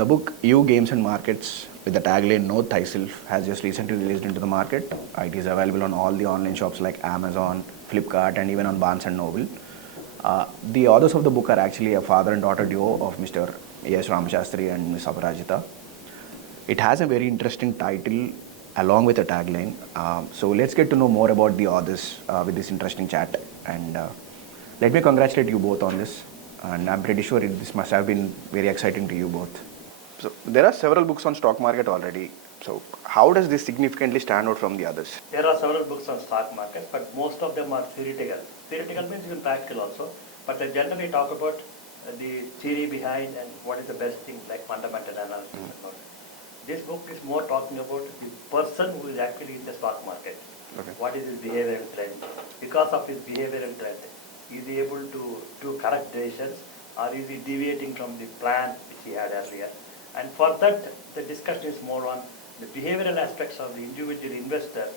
The book You Games and Markets with the tagline No Thyself has just recently released into the market. It is available on all the online shops like Amazon, Flipkart, and even on Barnes and Noble. The authors of the book are actually a father and daughter duo of Mr. S. Ramasastri and Ms. Aparajitha. It has a very interesting title along with a tagline. So let's get to know more about the authors with this interesting chat. And let me congratulate you both on this. And I'm pretty sure this must have been very exciting to you both. So there are several books on stock market already. So how does this significantly stand out from the others? There are several books on stock market, but most of them are theoretical. Theoretical means even practical also, but they generally talk about the theory behind and what is the best thing like fundamental analysis and all. This book is more talking about the person who is actually in the stock market. Okay. What is his behavioral trend? Because of his behavioral trend, is he able to do correct decisions or is he deviating from the plan which he had earlier? And for that, the discussion is more on the behavioral aspects of the individual investor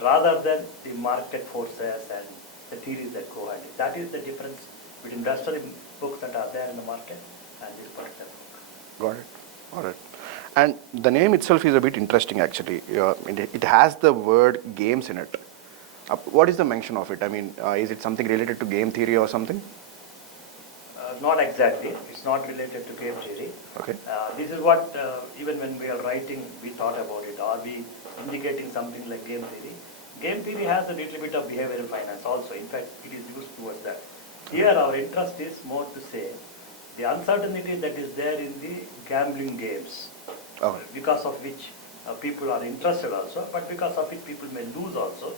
rather than the market forces and the theories that go ahead. That is the difference between industrial books that are there in the market and this particular book. Got it. All right. And the name itself is a bit interesting actually. It has the word games in it. What is the mention of it? I mean, is it something related to game theory or something? Not exactly. It's not related to game theory. Okay. This is what, even when we are writing, we thought about it. Are we indicating something like game theory? Game theory has a little bit of behavioral finance also. In fact, it is used towards that. Here, our interest is more to say the uncertainty that is there in the gambling games, because of which people are interested also, but because of it people may lose also.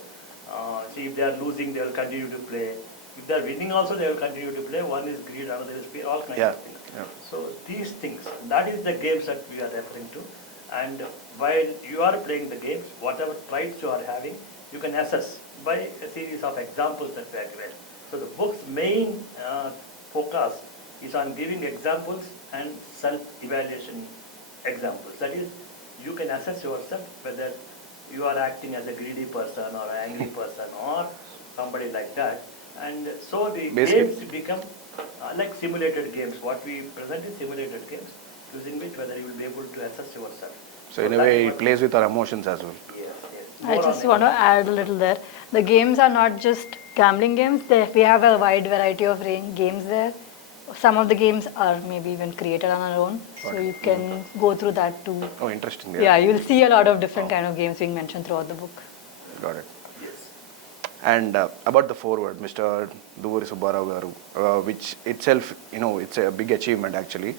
See, if they are losing, they will continue to play. If they are winning also, they will continue to play. One is greed, another is fear, all kinds of things. Yeah. So these things, that is the games that we are referring to. And while you are playing the games, whatever traits you are having, you can assess by a series of examples that we have given. So the book's main focus is on giving examples and self-evaluation examples. That is, you can assess yourself whether you are acting as a greedy person or an angry person or somebody like that. And so the games become like simulated games. What we present is simulated games, using which whether you will be able to assess yourself. So in a way, it plays with our emotions as well. Yes, yes. I just want to add a little there. The games are not just gambling games. We have a wide variety of games there. Some of the games are maybe even created on our own, so you can go through that too. Oh, interesting. Yeah, you'll see a lot of different kind of games being mentioned throughout the book. Got it. Yes. And about the foreword, Mr. Duvuri Subbarao Garu, which itself, it's a big achievement actually.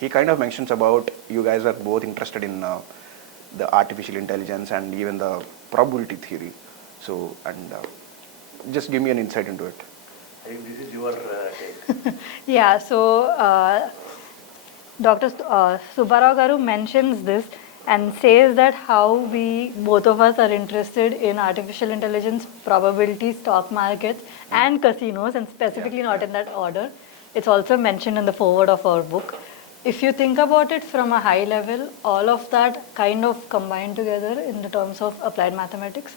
He kind of mentions about you guys are both interested in the artificial intelligence and even the probability theory. So, and just give me an insight into it. I think this is your take. Yeah, so Dr. Subbarao Garu mentions this and says that how we, both of us, are interested in artificial intelligence, probability, stock markets, and casinos, and specifically not in that order. It's also mentioned in the foreword of our book. If you think about it from a high level, all of that kind of combined together in the terms of applied mathematics.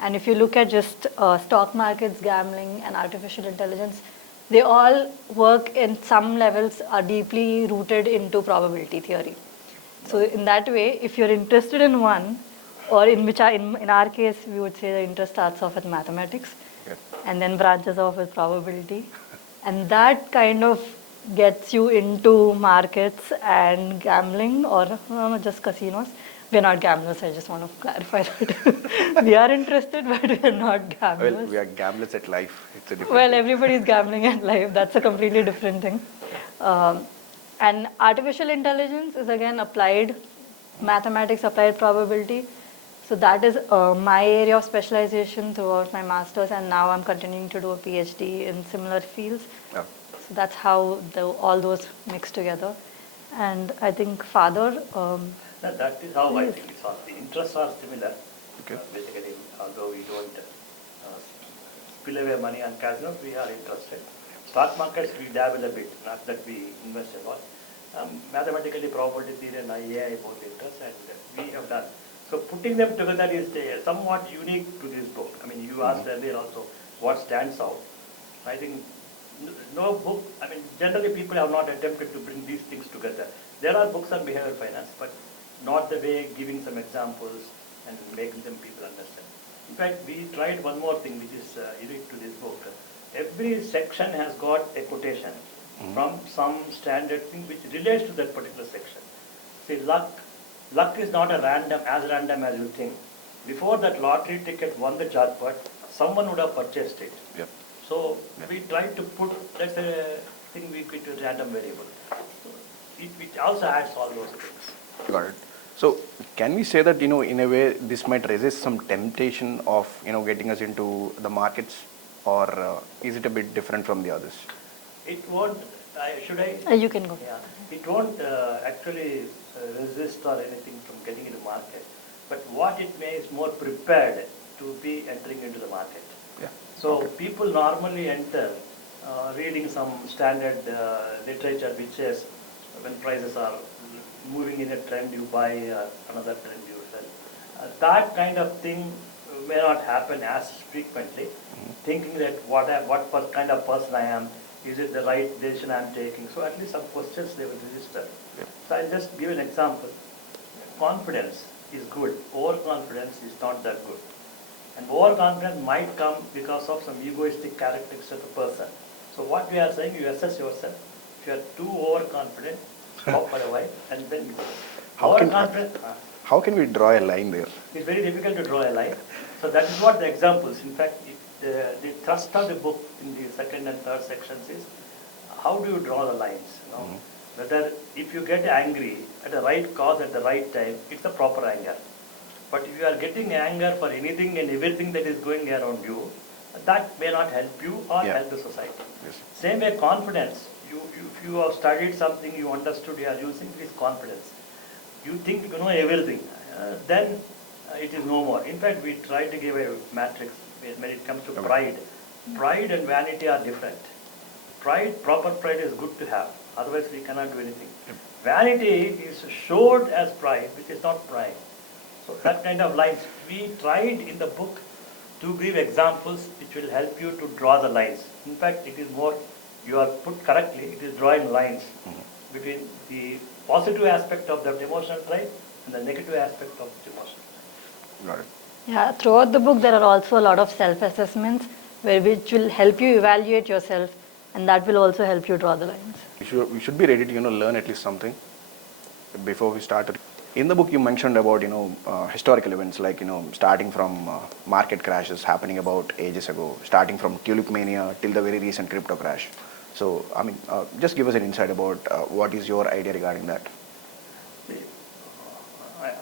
And if you look at just stock markets, gambling, and artificial intelligence, they all work in some levels are deeply rooted into probability theory. So in that way, if you're interested in one, or in which in our case, we would say the interest starts off with mathematics, and then branches off with probability. And that kind of gets you into markets and gambling, or just casinos. We're not gamblers, I just want to clarify that. We are interested, but we're not gamblers. Well, we are gamblers at life. It's a different Well, thing. everybody's gambling at life. That's a completely different thing. And artificial intelligence is again applied mathematics, applied probability. So that is my area of specialization throughout my master's, and now I'm continuing to do a Ph.D. in similar fields. Yeah. So that's how all those mix together. And I think Father... that is how I think it's all. The interests are similar. Okay. Basically, although we don't spill away money on casinos, we are interested. Stock markets, we dabble a bit, not that we invest a lot. Mathematically, probability theory and AI both interest, and we have done. So putting them together is somewhat unique to this book. I mean, you asked earlier also what stands out. I think no book, I mean, generally people have not attempted to bring these things together. There are books on behavioral finance, but not the way giving some examples and making them people understand. In fact, we tried one more thing which is unique to this book. Every section has got a quotation from some standard thing which relates to that particular section. See, luck is not as random as you think. Before that lottery ticket won the jackpot, someone would have purchased it. Yep. So we tried to put, that's a thing we put a random variable. So it also adds all those things. Got it. So can we say that, in a way, this might resist some temptation of, getting us into the markets, or is it a bit different from the others? It won't, should I? You can go. Yeah, it won't actually resist or anything from getting into market. But what it may is more prepared to be entering into the market. Yeah. So Okay. people normally enter reading some standard literature which says when prices are moving in a trend you buy, another trend you sell. That kind of thing may not happen as frequently, thinking that what kind of person I am, is it the right decision I am taking? So at least some questions they will register. Yeah. So I'll just give an example. Confidence is good, overconfidence is not that good. And overconfidence might come because of some egoistic characteristics of the person. So what we are saying, you assess yourself. If you are too overconfident, stop for a while and then go. How can we draw a line there? It's very difficult to draw a line. So that is what the examples, in fact, the thrust of the book in the second and third sections is how do you draw the lines? Whether if you get angry at the right cause at the right time, it's a proper anger. But if you are getting anger for anything and everything that is going around you, that may not help you or help the society. Yes. Same way confidence. If you have studied something, you understood, you are using this confidence. You think you know everything, then it is no more. In fact, we try to give a matrix when it comes to pride. Pride and vanity are different. Pride, proper pride is good to have. Otherwise, we cannot do anything. Vanity is showed as pride, which is not pride. So that kind of lines, we tried in the book to give examples which will help you to draw the lines. In fact, it is more, you are put correctly, it is drawing lines between the positive aspect of that emotional pride and the negative aspect of the emotional pride. Got it. Yeah, throughout the book there are also a lot of self-assessments which will help you evaluate yourself, and that will also help you draw the lines. We should be ready to learn at least something before we start. In the book you mentioned about historical events like starting from market crashes happening about ages ago, starting from tulip mania till the very recent crypto crash. So I mean, just give us an insight about what is your idea regarding that.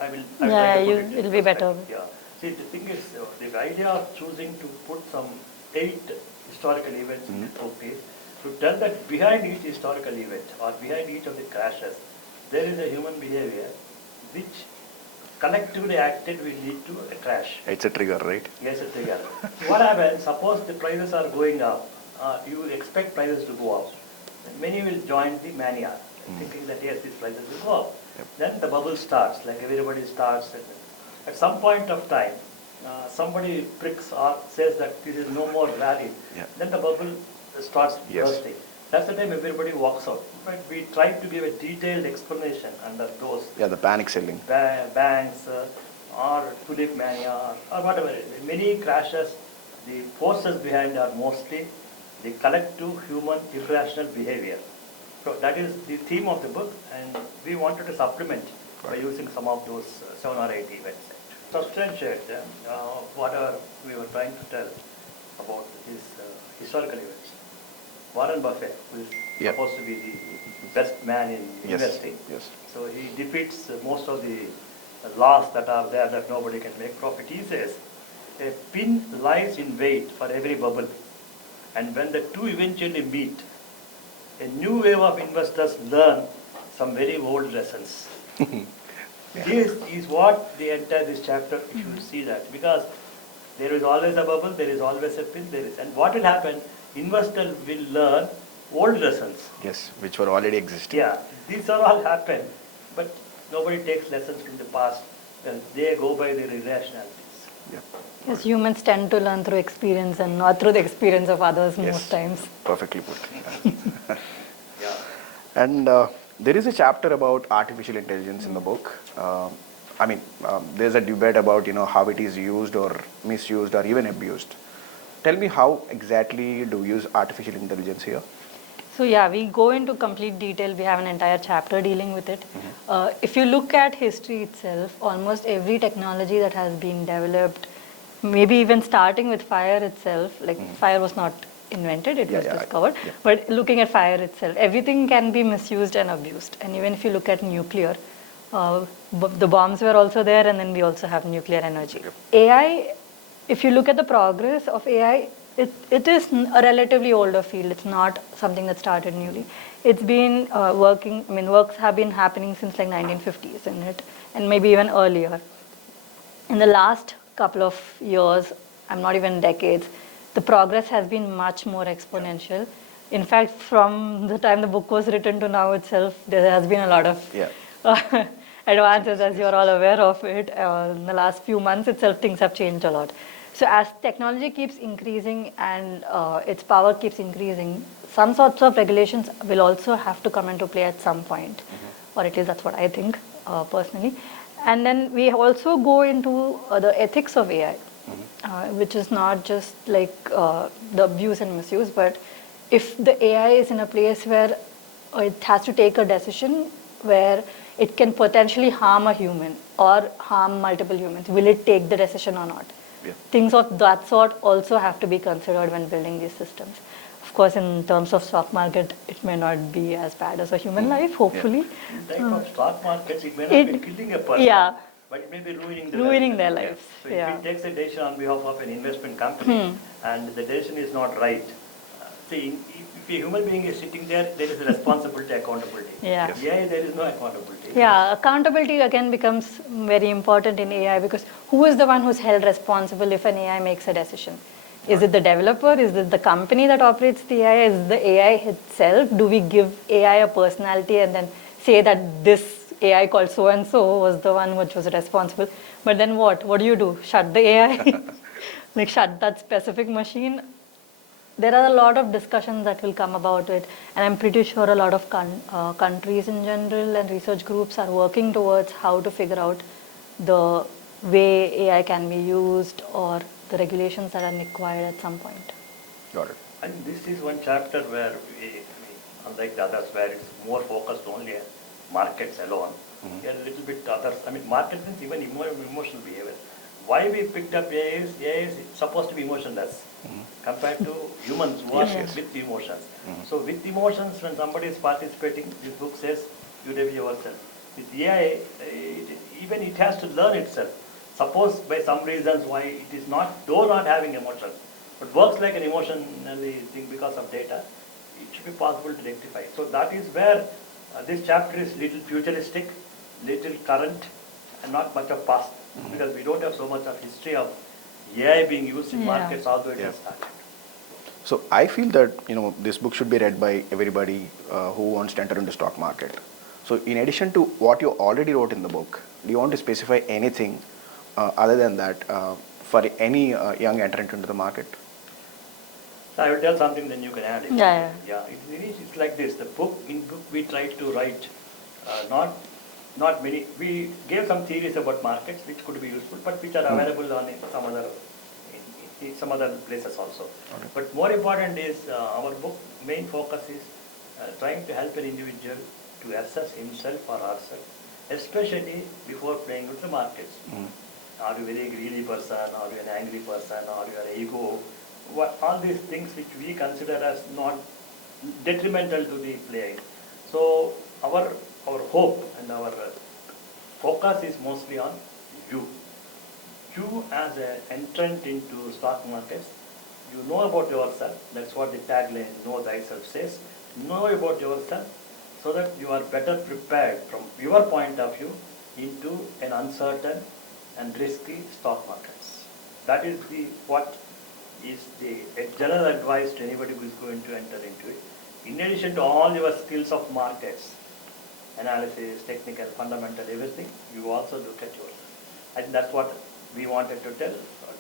I will Yeah, try to put it in it'll be better. perspective. Yeah. See, the thing is, the idea of choosing to put some 8 historical events in the book is to tell that behind each historical event or behind each of the crashes, there is a human behavior which collectively acted will lead to a crash. It's a trigger, right? Yes, a trigger. What happens, suppose the prices are going up, you expect prices to go up. And many will join the mania, thinking that yes, these prices will go up. Yep. Then the bubble starts, like everybody starts. And at some point of time, somebody pricks or says that this is no more valid. Yeah. Then the bubble starts Yes. bursting. That's the time everybody walks out. But we try to give a detailed explanation under those Yeah, the panic selling. banks or tulip mania or whatever. Many crashes, the forces behind are mostly the collective human irrational behavior. So that is the theme of the book, and we wanted to supplement by using some of those 7 or 8 events. Substantiate whatever we were trying to tell about these historical events. Warren Buffett, who is supposed to be the best man in investing, Yes. so he defeats most of the laws that are there that nobody can make profit. He says, a pin lies in wait for every bubble, and when the two eventually meet, a new wave of investors learn some very old lessons. This is what the entire this chapter, you should see that, because there is always a bubble, there is always a pin, and what will happen, investors will learn old lessons. Yes, which were already existing. Yeah, these are all happen, but nobody takes lessons from the past, and they go by their irrationalities. Yeah. Yes, humans tend to learn through experience and not through the experience of others most times. Perfectly put. Yeah. And There is a chapter about artificial intelligence in the book. There's a debate about how it is used or misused or even abused. Tell me, how exactly do we use artificial intelligence here? So yeah, we go into complete detail. We have an entire chapter dealing with it. If you look at history itself, almost every technology that has been developed, maybe even starting with fire itself, like fire was not invented, it was discovered. Yeah. But looking at fire itself, everything can be misused and abused. And even if you look at nuclear, the bombs were also there, and then we also have nuclear energy. AI, if you look at the progress of AI, it is a relatively older field. It's not something that started newly. It's been works have been happening since like 1950s in it, and maybe even earlier. In the last couple of years, I'm not even decades, the progress has been much more exponential. In fact, from the time the book was written to now itself, there has been a lot of advances, as you're all aware of it. In the last few months itself, things have changed a lot. So as technology keeps increasing and its power keeps increasing, some sorts of regulations will also have to come into play at some point, or at least that's what I think personally. And then we also go into the ethics of AI, which is not just like the abuse and misuse, but if the AI is in a place where it has to take a decision where it can potentially harm a human or harm multiple humans, will it take the decision or not? Yeah. Things of that sort also have to be considered when building these systems. Of course, in terms of stock market, it may not be as bad as a human life, hopefully. In type of stock markets, it may not be killing a person, but it may be ruining their lives. So if it takes a decision on behalf of an investment company and the decision is not right, see, if a human being is sitting there, there is a responsibility, accountability. Yeah. AI, there is no accountability. Yeah, accountability again becomes very important in AI, because who is the one who's held responsible if an AI makes a decision? Is it the developer? Is it the company that operates the AI? Is it the AI itself? Do we give AI a personality and then say that this AI called so-and-so was the one which was responsible? But then what? What do? Shut the AI? Like shut that specific machine? There are a lot of discussions that will come about it, and I'm pretty sure a lot of countries in general and research groups are working towards how to figure out the way AI can be used or the regulations that are required at some point. Got it. And this is one chapter where unlike the others, where it's more focused only on markets alone, we are a little bit others. I mean, markets is even emotional behavior. Why we picked up AI is supposed to be emotionless compared to humans who are with emotions. So with emotions, when somebody is participating, this book says you review yourself. With AI, even it has to learn itself. Suppose by some reasons why it is though not having emotions, but works like an emotionally thing because of data, it should be possible to rectify. So that is where this chapter is little futuristic, little current, and not much of past, because we don't have so much of history of AI being used in markets, although it has started. So I feel that this book should be read by everybody who wants to enter into stock market. So in addition to what you already wrote in the book, do you want to specify anything other than that for any young entrant into the market? I will tell something, then you can add it. Yeah. It's like this. The book we tried to write not many. We gave some theories about markets which could be useful, but which are available on some other places also. Okay. But more important is our book main focus is trying to help an individual to assess himself or herself, especially before playing with the markets. Are you a very greedy person? Are you an angry person? Are you an ego? All these things which we consider as not detrimental to the play. So our hope and our focus is mostly on you. You as an entrant into stock markets, you know about yourself. That's what the tagline "Know Thyself" says. Know about yourself so that you are better prepared from your point of view into an uncertain and risky stock markets. That is what is the general advice to anybody who is going to enter into it. In addition to all your skills of markets, analysis, technical, fundamental, everything, you also look at yourself. And that's what we wanted to tell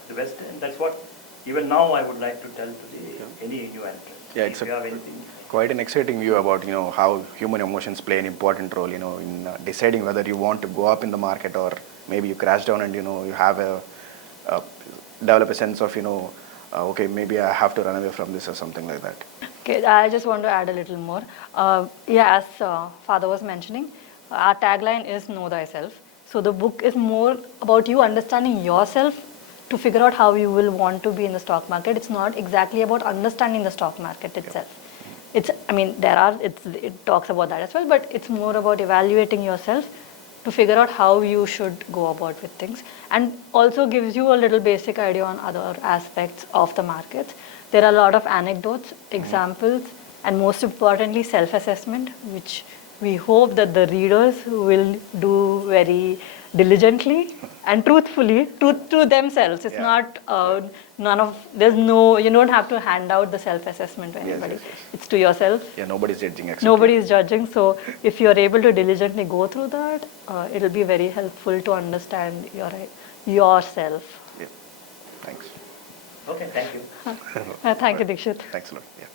the West, and that's what even now I would like to tell to any new entrant. Yeah, if you have anything. Quite an exciting view about how human emotions play an important role in deciding whether you want to go up in the market or maybe you crash down and you have a develop a sense of okay, maybe I have to run away from this or something like that. Okay, I just want to add a little more. Yeah, as Father was mentioning, our tagline is Know Thyself. So the book is more about you understanding yourself to figure out how you will want to be in the stock market. It's not exactly about understanding the stock market itself. It's, I mean, it talks about that as well, but it's more about evaluating yourself to figure out how you should go about with things, and also gives you a little basic idea on other aspects of the markets. There are a lot of anecdotes, examples, and most importantly, self-assessment, which we hope that the readers will do very diligently and truthfully to themselves. It's not you don't have to hand out the self-assessment to anybody. Yes. It's to yourself. Yeah, nobody's judging. Nobody is judging. So if you're able to diligently go through that, it'll be very helpful to understand yourself. Yeah. Thanks. Okay, thank you. Thank you, Dikshit. Thanks a lot. Yeah.